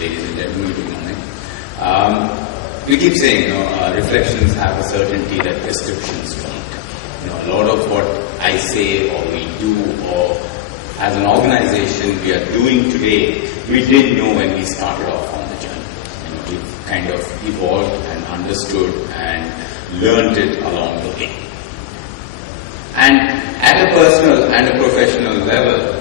Ladies and gentlemen, good morning. We keep saying, reflections have a certainty that prescriptions don't. A lot of what I say or we do or as an organization we are doing today, we didn't know when we started off on the journey. We've kind of evolved and understood and learned it along the way. And at a personal and a professional level,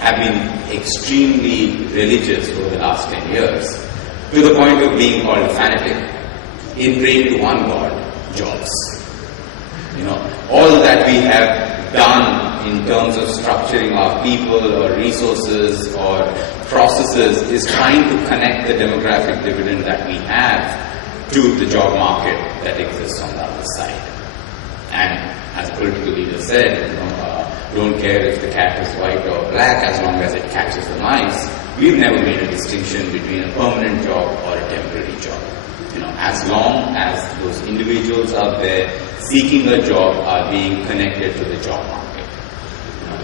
have been extremely religious over the last 10 years, to the point of being called a fanatic, in praying to one God, jobs. All that we have done in terms of structuring our people or resources or processes is trying to connect the demographic dividend that we have to the job market that exists on the other side. And as a political leader said, don't care if the cat is white or black as long as it catches the mice. We've never made a distinction between a permanent job or a temporary job. As long as those individuals out there seeking a job are being connected to the job market.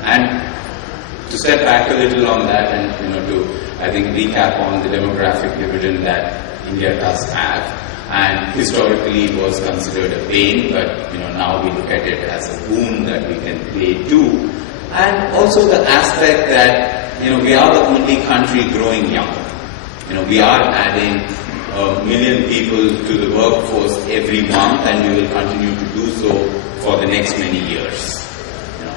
And to step back a little on that and to I think recap on the demographic dividend that India does have. And historically was considered a pain, but now we look at it as a boon that we can play to. And also the aspect that we are the only country growing young. We are adding 1 million people to the workforce every month, and we will continue to do so for the next many years.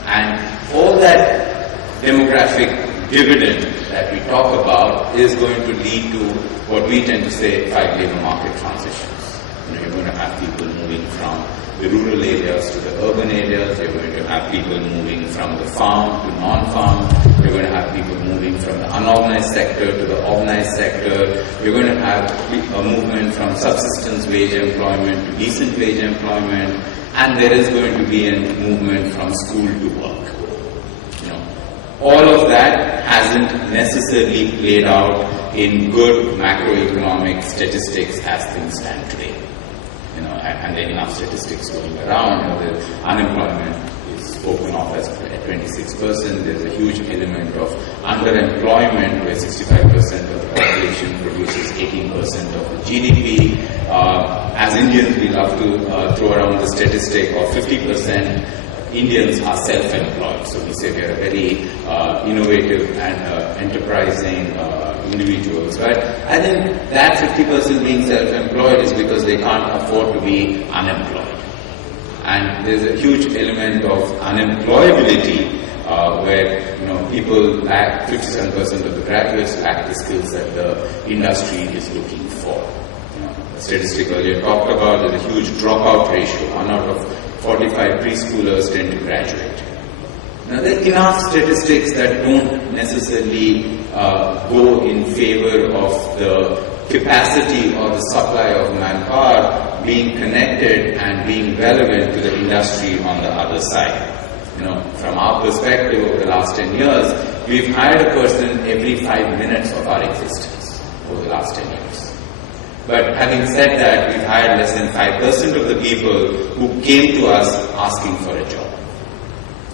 And all that demographic dividend that we talk about is going to lead to what we tend to say 5 labor market transitions. You're going to have people moving from the rural areas to the urban areas. You're going to have people moving from the farm to non-farm. You're going to have people moving from the unorganized sector to the organized sector. You're going to have a movement from subsistence wage employment to decent wage employment. And there is going to be a movement from school to work. All of that hasn't necessarily played out in good macroeconomic statistics as things stand today. And there are enough statistics going around. The unemployment is spoken of as at 26%. There's a huge element of underemployment where 65% of the population produces 18% of the GDP. As Indians, we love to throw around the statistic of 50% Indians are self-employed. So we say we are very innovative and enterprising individuals. But I think that 50% being self-employed is because they can't afford to be unemployed. And there's a huge element of unemployability where people lack, 57% of the graduates lack the skills that the industry is looking for. The statistic earlier talked about, there's a huge dropout ratio. 1 out of 45 preschoolers tend to graduate. Now, there are enough statistics that don't necessarily go in favor of the capacity or the supply of manpower being connected and being relevant to the industry on the other side. From our perspective over the last 10 years, we've hired a person every 5 minutes of our existence over the last 10 years. But having said that, we've hired less than 5% of the people who came to us asking for a job.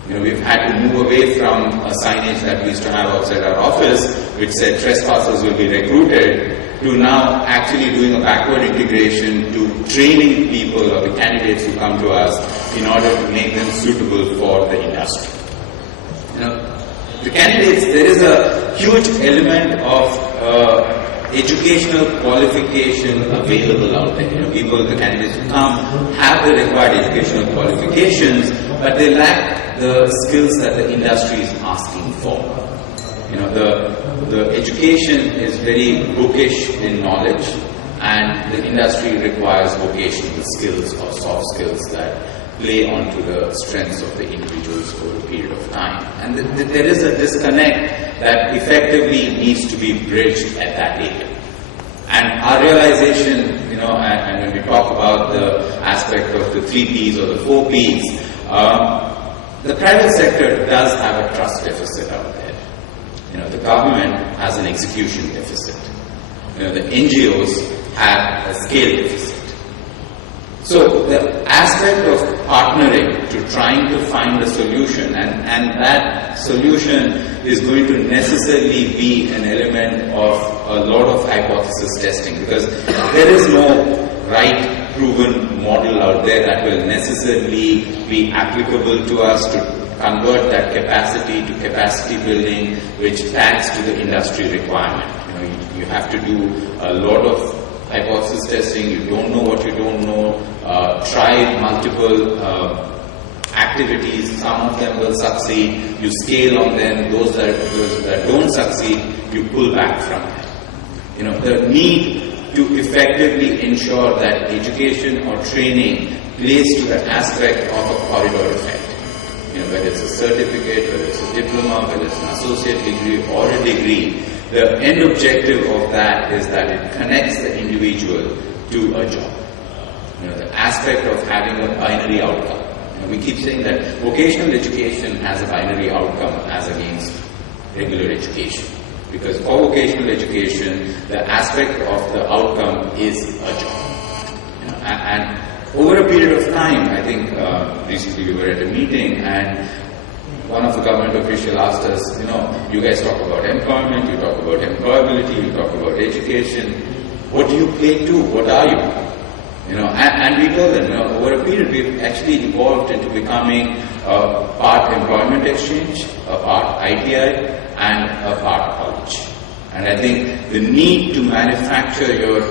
We've had to move away from a signage that we used to have outside our office, which said trespassers will be recruited, to now actually doing a backward integration to training people or the candidates who come to us in order to make them suitable for the industry. The candidates, there is a huge element of educational qualification available out there. People, the candidates who come, have the required educational qualifications, but they lack the skills that the industry is asking for. The education is very bookish in knowledge, and the industry requires vocational skills or soft skills that play onto the strengths of the individuals over a period of time. And there is a disconnect that effectively needs to be bridged at that area. And our realization, and when we talk about the aspect of the 3 Ps or the 4 Ps, the private sector does have a trust deficit out there. The government has an execution deficit. The NGOs have a scale deficit. So the aspect of partnering to trying to find a solution, and that solution is going to necessarily be an element of a lot of hypothesis testing, because there is no right proven model out there that will necessarily be applicable to us to convert that capacity to capacity building, which tags to the industry requirement. You have to do a lot of hypothesis testing. You don't know what you don't know. Try multiple activities. Some of them will succeed. You scale on them. Those that don't succeed, you pull back from them. The need to effectively ensure that education or training plays to the aspect of a corridor effect. Whether it's a certificate, whether it's a diploma, whether it's an associate degree or a degree, the end objective of that is that it connects the individual to a job. The aspect of having a binary outcome. We keep saying that vocational education has a binary outcome as against regular education. Because for vocational education, the aspect of the outcome is a job. And over a period of time, I think recently we were at a meeting and one of the government officials asked us, you guys talk about employment, you talk about employability, you talk about education. What do you play to? What are you? And we told them, over a period we've actually evolved into becoming a part employment exchange, a part ITI, and a part college. And I think the need to manufacture your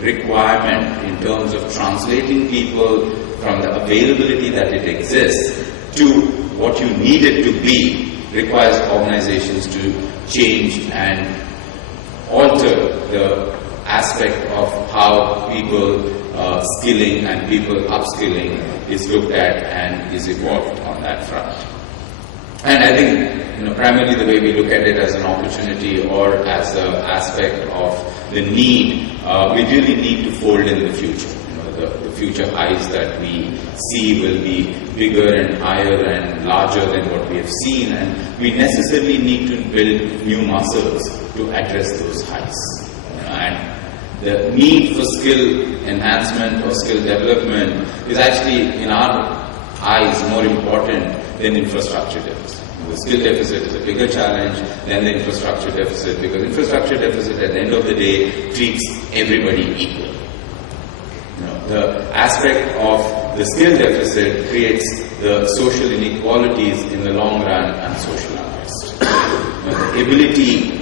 requirement in terms of translating people from the availability that it exists to what you need it to be requires organizations to change and alter the aspect of how people skilling and people upskilling is looked at and is evolved on that front. And I think, primarily the way we look at it as an opportunity or as an aspect of the need, we really need to fold in the future. The future highs that we see will be bigger and higher and larger than what we have seen, and we necessarily need to build new muscles to address those highs. And the need for skill enhancement or skill development is actually, in our eyes, more important than infrastructure deficit. The skill deficit is a bigger challenge than the infrastructure deficit, because infrastructure deficit at the end of the day treats everybody equal. The aspect of the skill deficit creates the social inequalities in the long run and social unrest. The ability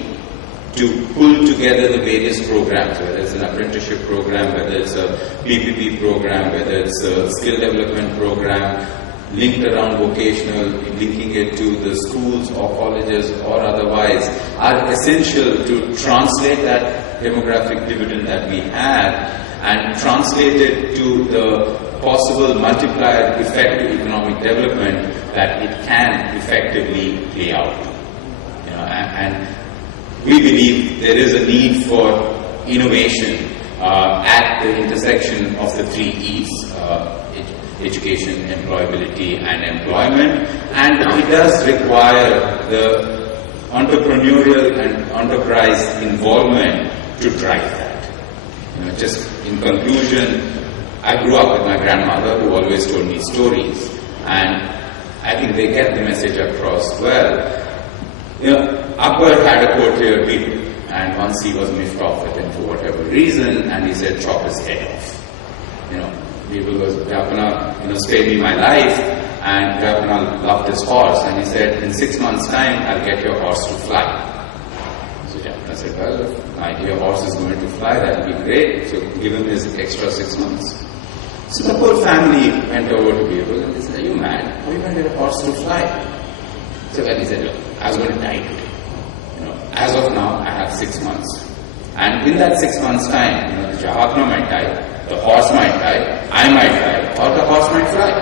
to pull together the various programs, whether it's an apprenticeship program, whether it's a PPP program, whether it's a skill development program, linked around vocational, linking it to the schools or colleges or otherwise, are essential to translate that demographic dividend that we have and translate it to the possible multiplier effect to economic development that it can effectively play out. And we believe there is a need for innovation at the intersection of the three E's, education, employability, and employment, and it does require the entrepreneurial and enterprise involvement to drive that. Just in conclusion, I grew up with my grandmother who always told me stories, and I think they get the message across well. Akbar had a courtier people, and once he was miffed off with him for whatever reason, and he said, chop his head off. People was, Japana, spare me my life, and Japana loved his horse, and he said, in 6 months' time, I'll get your horse to fly. So Japana said, well, if my dear horse is going to fly, that'll be great, so give him his extra 6 months. So the poor family went over to people, and they said, are you mad? How are you going to get a horse to fly? So then he said, look, I was going to die today. As of now, I have 6 months. And in that 6 months' time, the Japana might die, the horse might die, I might die, or the horse might fly.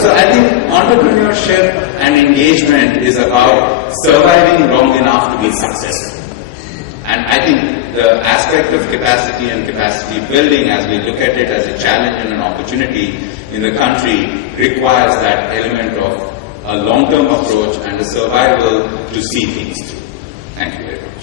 So I think entrepreneurship and engagement is about surviving long enough to be successful. And I think the aspect of capacity and capacity building, as we look at it as a challenge and an opportunity in the country, requires that element of a long-term approach and a survival to see things through. Thank you very much.